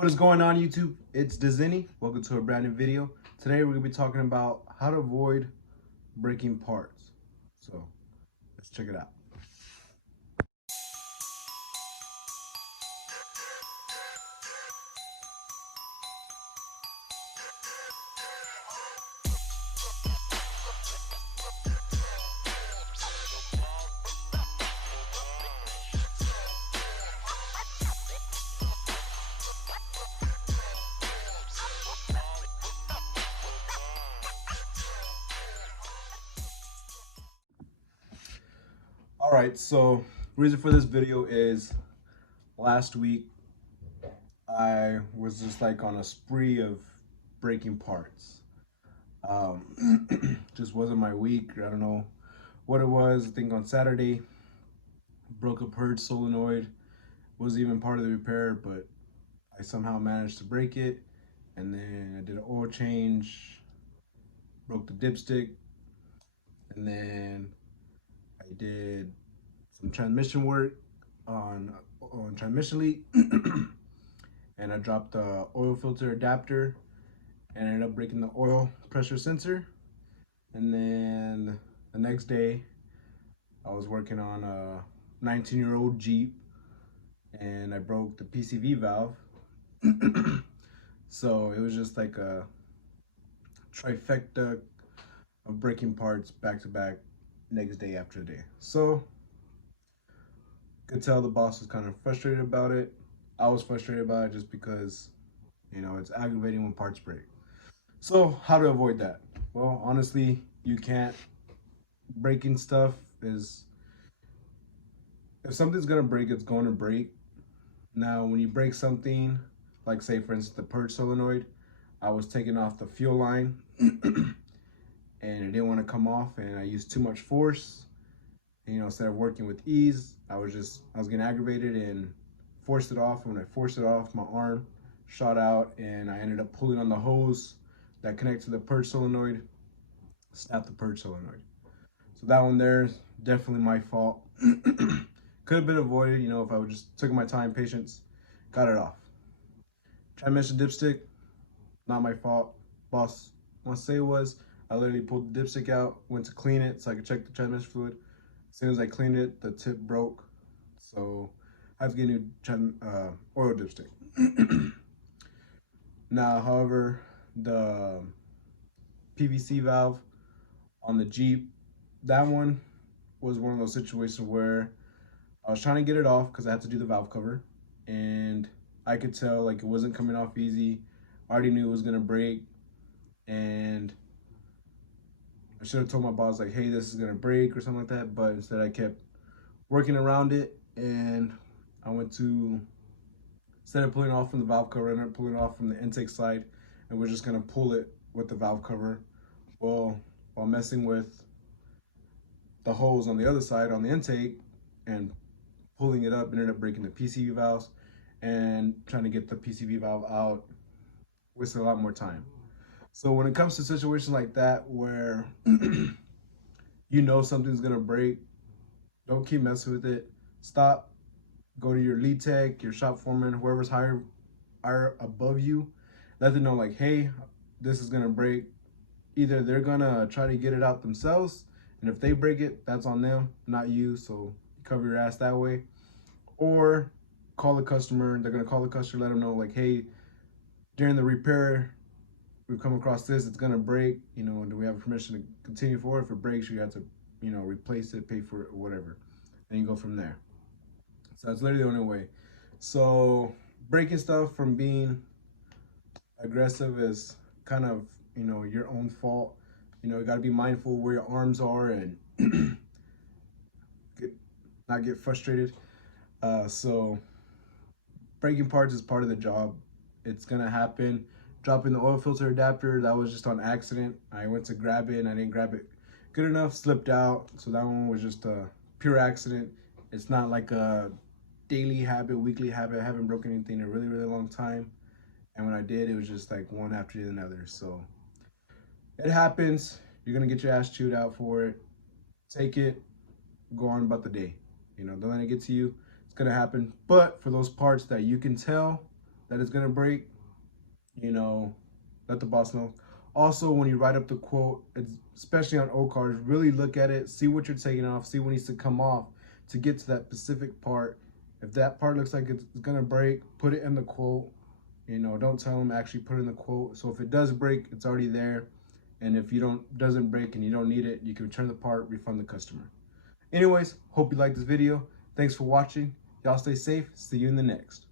What is going on, YouTube? It's Dizini. Welcome to a brand new video. Today we're going to be talking about how to avoid breaking parts. So let's check it out. All right, so reason for this video is last week I was just like on a spree of breaking parts. Just wasn't my week. I don't know what it was. I think on Saturday broke a purge solenoid. Wasn't even part of the repair, but I somehow managed to break it. And then I did an oil change, broke the dipstick, and then I did some transmission work on transmission leak, and I dropped the oil filter adapter and ended up breaking the oil pressure sensor. And then the next day, I was working on a 19-year-old Jeep, and I broke the PCV valve. So it was just like a trifecta of breaking parts back to back, next day after day. So could tell the boss was kind of frustrated about it. I was frustrated about it just because, it's aggravating when parts break. So how to avoid that? Well, honestly, you can't. Breaking stuff is, if something's gonna break, it's going to break. Now, when you break something, like say for instance the purge solenoid, I was taking off the fuel line and it didn't want to come off, and I used too much force. And, instead of working with ease, I was getting aggravated and forced it off. And when I forced it off, my arm shot out, and I ended up pulling on the hose that connects to the purge solenoid, snapped the purge solenoid. So that one there is definitely my fault. Could have been avoided, if I would just took my time, patience, got it off. Transmission dipstick, not my fault. Boss wants to say it was. I literally pulled the dipstick out, went to clean it so I could check the transmission fluid. As soon as I cleaned it, the tip broke. So I have to get a new oil dipstick. Now, however, the PVC valve on the Jeep, that one was one of those situations where I was trying to get it off because I had to do the valve cover, and I could tell like it wasn't coming off easy. I already knew it was gonna break, and I should have told my boss like, hey, this is gonna break or something like that, but instead I kept working around it, and I went to, instead of pulling off from the valve cover, I ended up pulling off from the intake side, and we're just gonna pull it with the valve cover. Well, while messing with the hose on the other side on the intake and pulling it up, ended up breaking the PCV valves, and trying to get the PCV valve out wasted a lot more time. So when it comes to situations like that where something's gonna break, don't keep messing with it. Stop. Go to your lead tech, your shop foreman, whoever's higher above you. Let them know like, hey, this is gonna break. Either they're gonna try to get it out themselves, and if they break it, that's on them, not you. So cover your ass that way. Or call the customer. They're gonna call the customer, let them know like, hey, during the repair, we've come across this, it's gonna break, do we have permission to continue forward? If it breaks, you have to, replace it, pay for it, whatever. And you go from there. So that's literally the only way. So breaking stuff from being aggressive is kind of, your own fault. You gotta be mindful where your arms are and not get frustrated. So breaking parts is part of the job. It's gonna happen. Dropping the oil filter adapter, that was just on accident. I went to grab it and I didn't grab it good enough, slipped out. So that one was just a pure accident. It's not like a daily habit, weekly habit. I haven't broken anything in a really, really long time. And when I did, it was just like one after another. So it happens. You're gonna get your ass chewed out for it. Take it, go on about the day. Don't let it get to you. It's gonna happen. But for those parts that you can tell that it's gonna break, you know, let the boss know. Also, when you write up the quote, especially on O cars, really look at it, see what you're taking off, see what needs to come off to get to that specific part. If that part looks like it's gonna break, put it in the quote. You know, don't tell them, actually put in the quote. So if it does break, it's already there. And if you doesn't break and you don't need it, you can return the part, refund the customer. Anyways, hope you liked this video. Thanks for watching. Y'all stay safe. See you in the next.